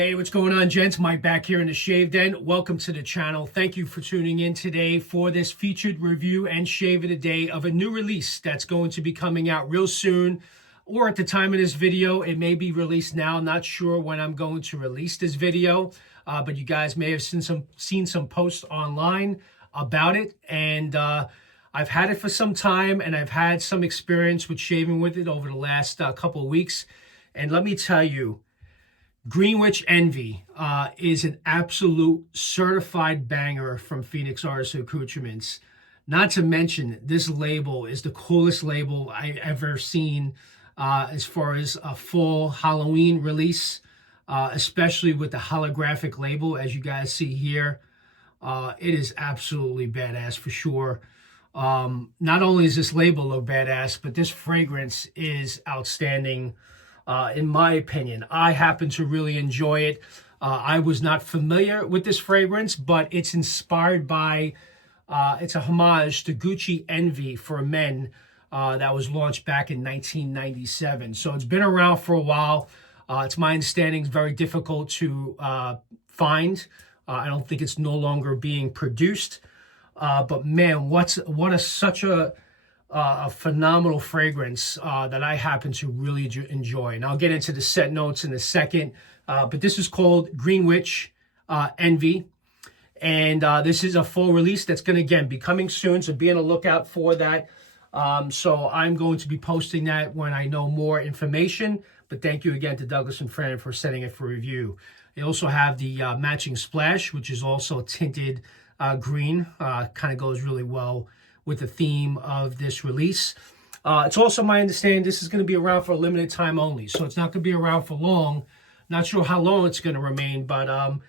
Hey, what's going on, gents? Mike back here in the Shave Den. Welcome to the channel. Thank you for tuning in today for this featured review and shave of the day of a new release that's going to be coming out real soon, or at the time of this video. It may be released now. I'm not sure when I'm going to release this video, but you guys may have seen some posts online about it, and I've had it for some time, and I've had some experience with shaving with it over the last couple of weeks. And let me tell you, Greenwitch Envy is an absolute certified banger from Phoenix Artists and Accoutrements. Not to mention, this label is the coolest label I've ever seen as far as a full Halloween release, especially with the holographic label, as you guys see here. It is absolutely badass for sure. Not only is this label look badass, but this fragrance is outstanding. In my opinion, I happen to really enjoy it. I was not familiar with this fragrance, but it's inspired by, it's a homage to Gucci Envy for men that was launched back in 1997. So it's been around for a while. It's my understanding it's very difficult to find. I don't think it's no longer being produced. But man, such a phenomenal fragrance that I happen to really enjoy. And I'll get into the set notes in a second. But this is called Greenwitch Envy. And this is a full release that's going to, again, be coming soon. So be on the lookout for that. So I'm going to be posting that when I know more information. But thank you again to Douglas and Fran for sending it for review. They also have the matching splash, which is also tinted green. Kind of goes really well with the theme of this release. It's also my understanding this is going to be around for a limited time only, so it's not going to be around for long. Not sure how long it's going to remain, but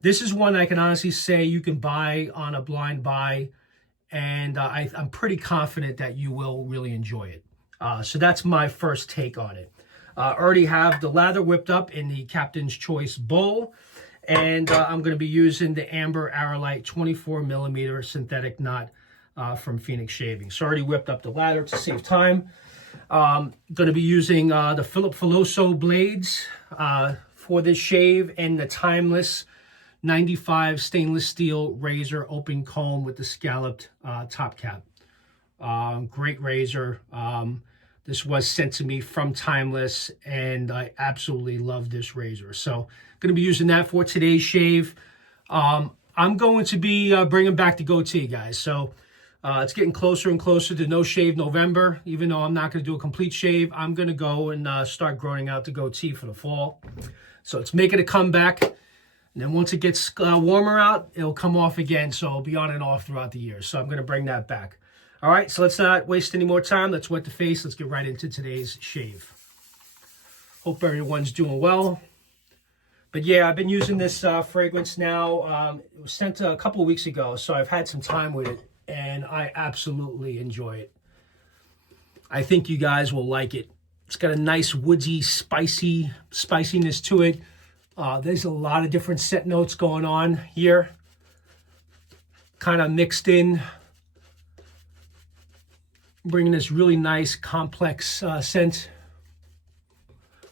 this is one I can honestly say you can buy on a blind buy, and I'm pretty confident that you will really enjoy it. So that's my first take on it. Already have the lather whipped up in the Captain's Choice bowl, and I'm going to be using the Amber Arrowlight 24mm synthetic knot from Phoenix Shaving. So already whipped up the ladder to save time. Going to be using the Philip Filoso blades for this shave, and the timeless 95 stainless steel razor open comb with the scalloped top cap. Great razor. This was sent to me from Timeless, and I absolutely love this razor. So going to be using that for today's shave. I'm going to be bringing back the goatee, guys. So it's getting closer and closer to No Shave November. Even though I'm not going to do a complete shave, I'm going to go and start growing out the goatee for the fall. So it's making a comeback. And then once it gets warmer out, it'll come off again. So it'll be on and off throughout the year. So I'm going to bring that back. All right, so let's not waste any more time. Let's wet the face. Let's get right into today's shave. Hope everyone's doing well. But yeah, I've been using this fragrance now. It was sent a couple of weeks ago, so I've had some time with it, and I absolutely enjoy it. I think you guys will like it. It's got a nice woodsy, spiciness to it. There's a lot of different scent notes going on here, kind of mixed in, bringing this really nice, complex scent.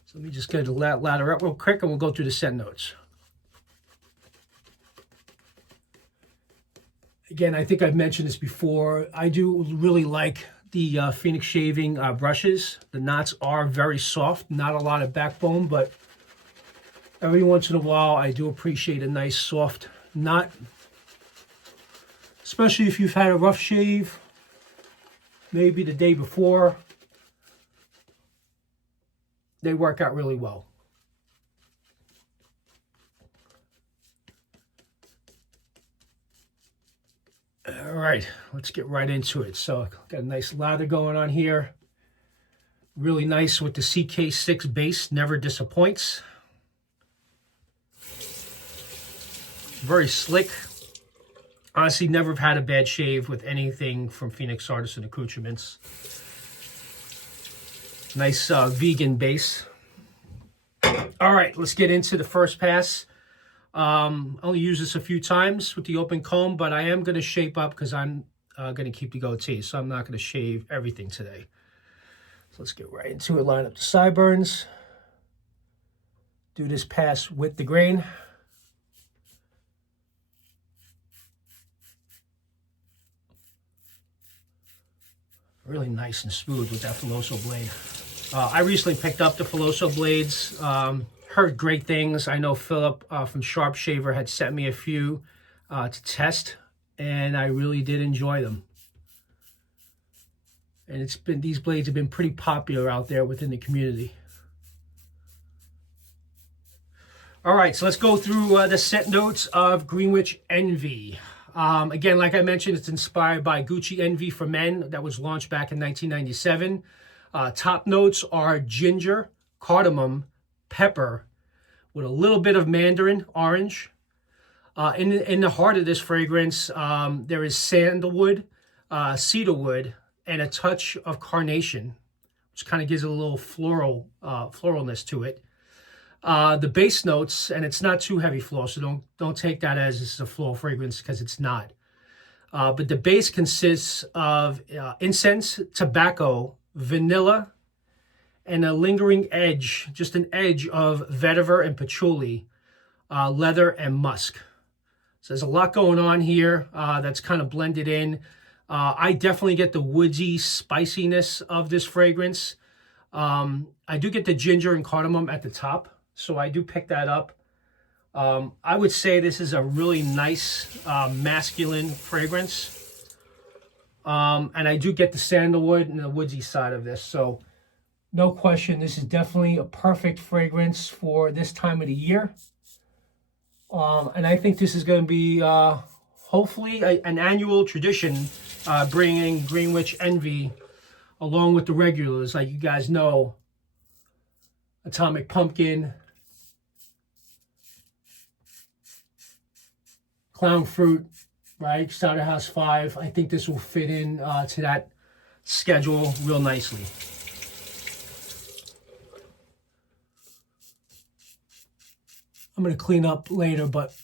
So let me just get the ladder up real quick, and we'll go through the scent notes. Again, I think I've mentioned this before. I do really like the Phoenix Shaving brushes. The knots are very soft, not a lot of backbone, but every once in a while I do appreciate a nice soft knot, especially if you've had a rough shave, maybe the day before. They work out really well. All right, let's get right into it. So got a nice lather going on here. Really nice with the CK6 base, never disappoints. Very slick. Honestly, never have had a bad shave with anything from Phoenix Artists and Accoutrements. Nice vegan base. All right, let's get into the first pass. I only use this a few times with the open comb, but I am going to shape up because I'm going to keep the goatee, so I'm not going to shave everything today. So let's get right into it. Line up the sideburns. Do this pass with the grain. Really nice and smooth with that Filoso blade. I recently picked up the Filoso blades. Heard great things. I know Philip from Sharp Shaver had sent me a few to test, and I really did enjoy them. And these blades have been pretty popular out there within the community. All right, so let's go through the scent notes of Greenwitch Envy. Again, like I mentioned, it's inspired by Gucci Envy for Men that was launched back in 1997. Top notes are ginger, cardamom, pepper, with a little bit of mandarin orange. In the heart of this fragrance, there is sandalwood, cedarwood, and a touch of carnation, which kind of gives it a little floralness to it. The base notes, and it's not too heavy floral, so don't take that as this is a floral fragrance, because it's not. But the base consists of incense, tobacco, vanilla, and a lingering edge, just an edge of vetiver and patchouli, leather and musk. So there's a lot going on here that's kind of blended in. I definitely get the woodsy spiciness of this fragrance. I do get the ginger and cardamom at the top, so I do pick that up. I would say this is a really nice masculine fragrance. And I do get the sandalwood and the woodsy side of this. So no question, this is definitely a perfect fragrance for this time of the year. And I think this is going to be hopefully an annual tradition, bringing Greenwitch Envy along with the regulars. Like you guys know, Atomic Pumpkin, Clown Fruit, right? Starter House 5. I think this will fit in to that schedule real nicely. I'm going to clean up later, but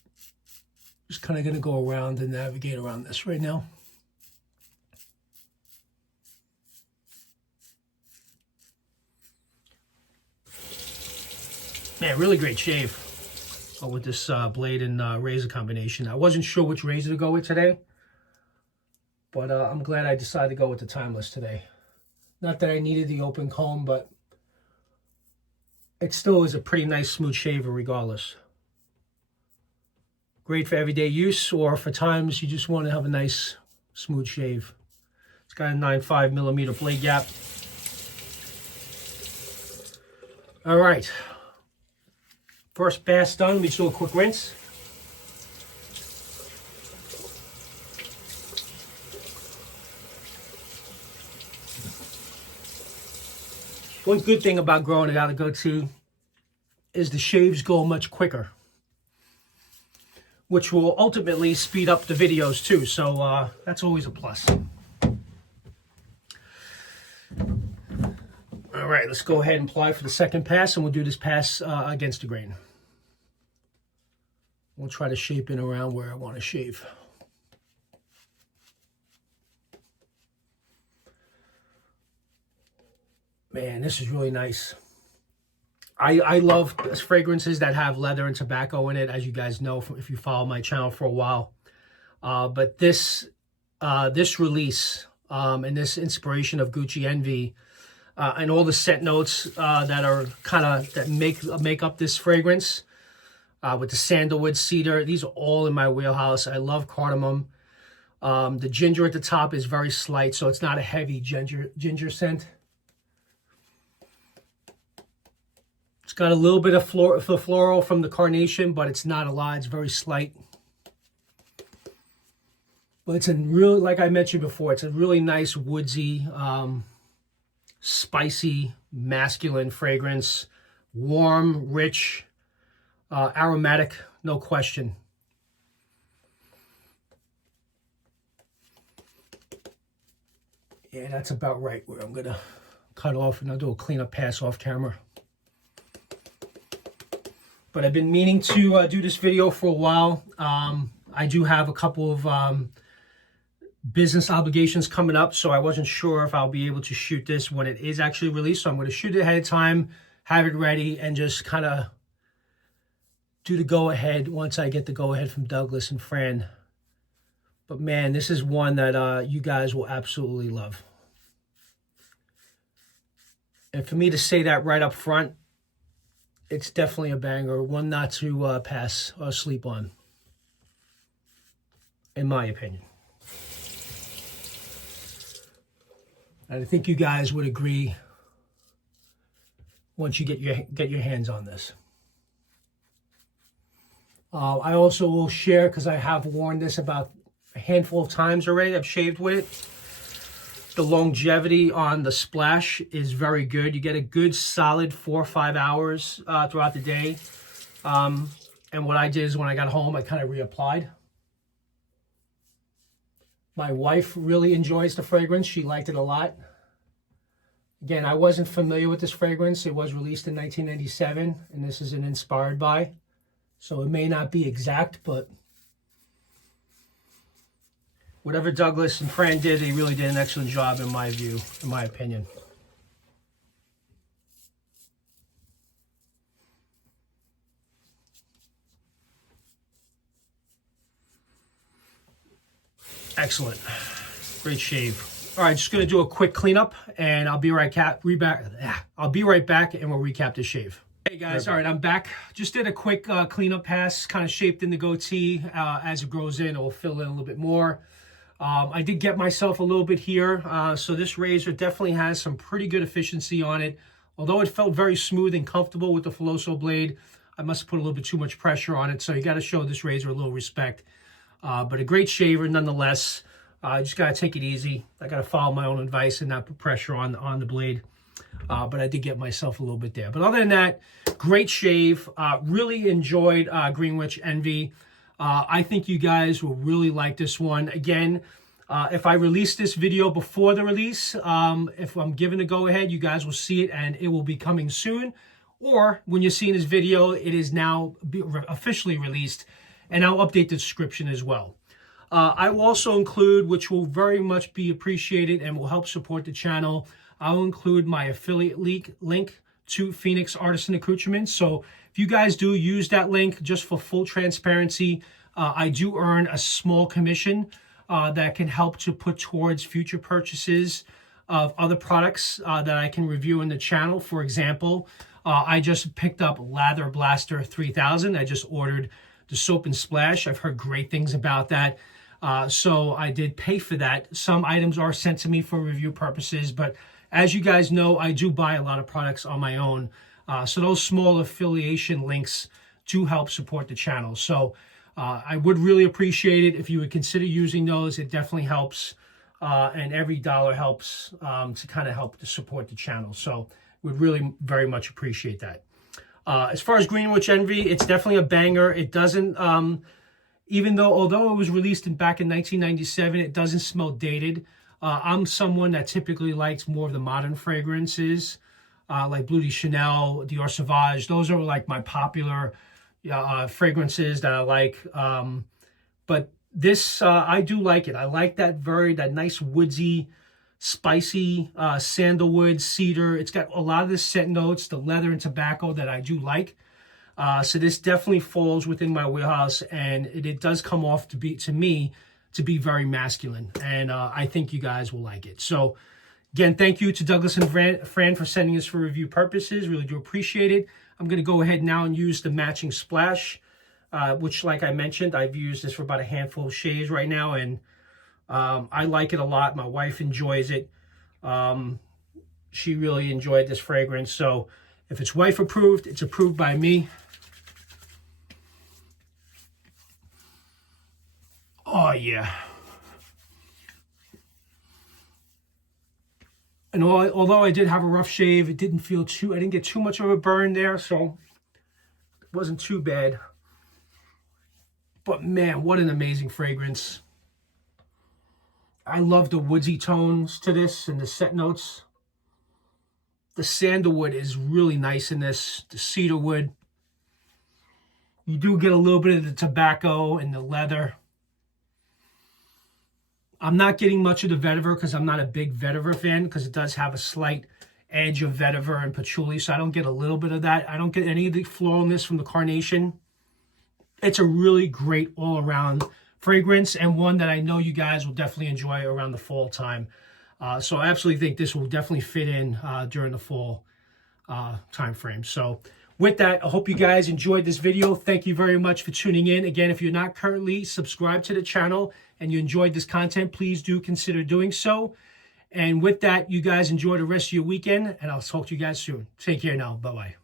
just kind of going to go around and navigate around this right now. Man, really great shave with this blade and razor combination. I wasn't sure which razor to go with today, but I'm glad I decided to go with the Timeless today. Not that I needed the open comb, but it still is a pretty nice smooth shaver regardless. Great for everyday use, or for times you just want to have a nice smooth shave. It's got a 9.5 millimeter blade gap. All right. First pass done, we just do a quick rinse. One good thing about growing it out of go-to is the shaves go much quicker, which will ultimately speed up the videos too. So that's always a plus. All right, let's go ahead and apply for the second pass, and we'll do this pass against the grain. We'll try to shape in around where I want to shave. Man, this is really nice. I love fragrances that have leather and tobacco in it, as you guys know if you follow my channel for a while. But this release and this inspiration of Gucci Envy and all the scent notes that are that make up this fragrance with the sandalwood, cedar, these are all in my wheelhouse. I love cardamom. The ginger at the top is very slight, so it's not a heavy ginger scent. It's got a little bit of floral from the carnation, but it's not a lot. It's very slight. But it's a really, like I mentioned before, it's a really nice woodsy, spicy, masculine fragrance. Warm, rich, aromatic, no question. Yeah, that's about right where I'm going to cut off, and I'll do a cleanup pass off camera. But I've been meaning to do this video for a while. I do have a couple of business obligations coming up, so I wasn't sure if I'll be able to shoot this when it is actually released. So I'm going to shoot it ahead of time, have it ready, and just kind of do the go-ahead once I get the go-ahead from Douglas and Fran. But man, this is one that you guys will absolutely love. And for me to say that right up front, it's definitely a banger, one not to pass or sleep on, in my opinion. And I think you guys would agree once you get your hands on this. I also will share, because I have worn this about a handful of times already. I've shaved with it. The longevity on the splash is very good. You get a good solid 4 or 5 hours throughout the day. And what I did is when I got home, I kind of reapplied. My wife really enjoys the fragrance. She liked it a lot. Again, I wasn't familiar with this fragrance. It was released in 1997, and this is an inspired by. So it may not be exact, but whatever Douglas and Fran did, they really did an excellent job in my view, in my opinion. Excellent. Great shave. All right, just gonna do a quick cleanup, and I'll be right back, and we'll recap the shave. Hey guys, all right, I'm back. Just did a quick cleanup pass, kind of shaped in the goatee. As it grows in, it will fill in a little bit more. I did get myself a little bit here. So this razor definitely has some pretty good efficiency on it. Although it felt very smooth and comfortable with the Filoso blade, I must have put a little bit too much pressure on it. So you got to show this razor a little respect. But a great shaver nonetheless. I just got to take it easy. I got to follow my own advice and not put pressure on the blade. But I did get myself a little bit there. But other than that, great shave. Really enjoyed Greenwitch Envy. I think you guys will really like this one. Again, if I release this video before the release, if I'm given a go-ahead, you guys will see it, and it will be coming soon. Or when you're seeing this video, it is now officially released, and I'll update the description as well. I will also include, which will very much be appreciated and will help support the channel, I'll include my affiliate link to Phoenix Artisan Accoutrements. So if you guys do use that link, just for full transparency, I do earn a small commission that can help to put towards future purchases of other products that I can review in the channel. For example, I just picked up Lather Blaster 3000. I just ordered the Soap and Splash. I've heard great things about that. So I did pay for that. Some items are sent to me for review purposes, but as you guys know, I do buy a lot of products on my own. So those small affiliation links do help support the channel. So I would really appreciate it if you would consider using those. It definitely helps. And every dollar helps to kind of help to support the channel. So would really very much appreciate that. As far as Greenwitch Envy, it's definitely a banger. It doesn't, although it was released back in 1997, it doesn't smell dated. I'm someone that typically likes more of the modern fragrances, like Blue de Chanel, Dior Sauvage. Those are like my popular fragrances that I like. But this, I do like it. I like that nice woodsy, spicy sandalwood, cedar. It's got a lot of the scent notes, the leather and tobacco that I do like. So this definitely falls within my wheelhouse, and it does come off to be very masculine, and I think you guys will like it. So again, thank you to Douglas and Fran for sending this for review purposes. Really do appreciate it. I'm going to go ahead now and use the matching splash, which, like I mentioned, I've used this for about a handful of shaves right now, and I like it a lot. My wife enjoys it. She really enjoyed this fragrance. So if it's wife approved, it's approved by me. Oh, yeah. And although I did have a rough shave, it didn't feel I didn't get too much of a burn there, so it wasn't too bad. But man, what an amazing fragrance. I love the woodsy tones to this and the scent notes. The sandalwood is really nice in this, the cedarwood. You do get a little bit of the tobacco and the leather. I'm not getting much of the vetiver because I'm not a big vetiver fan, because it does have a slight edge of vetiver and patchouli, so I don't get a little bit of that. I don't get any of the floralness from the carnation. It's a really great all-around fragrance, and one that I know you guys will definitely enjoy around the fall time. So I absolutely think this will definitely fit in during the fall time frame. So with that, I hope you guys enjoyed this video. Thank you very much for tuning in. Again, if you're not currently subscribed to the channel and you enjoyed this content, please do consider doing so. And with that, you guys enjoy the rest of your weekend, and I'll talk to you guys soon. Take care now. Bye-bye.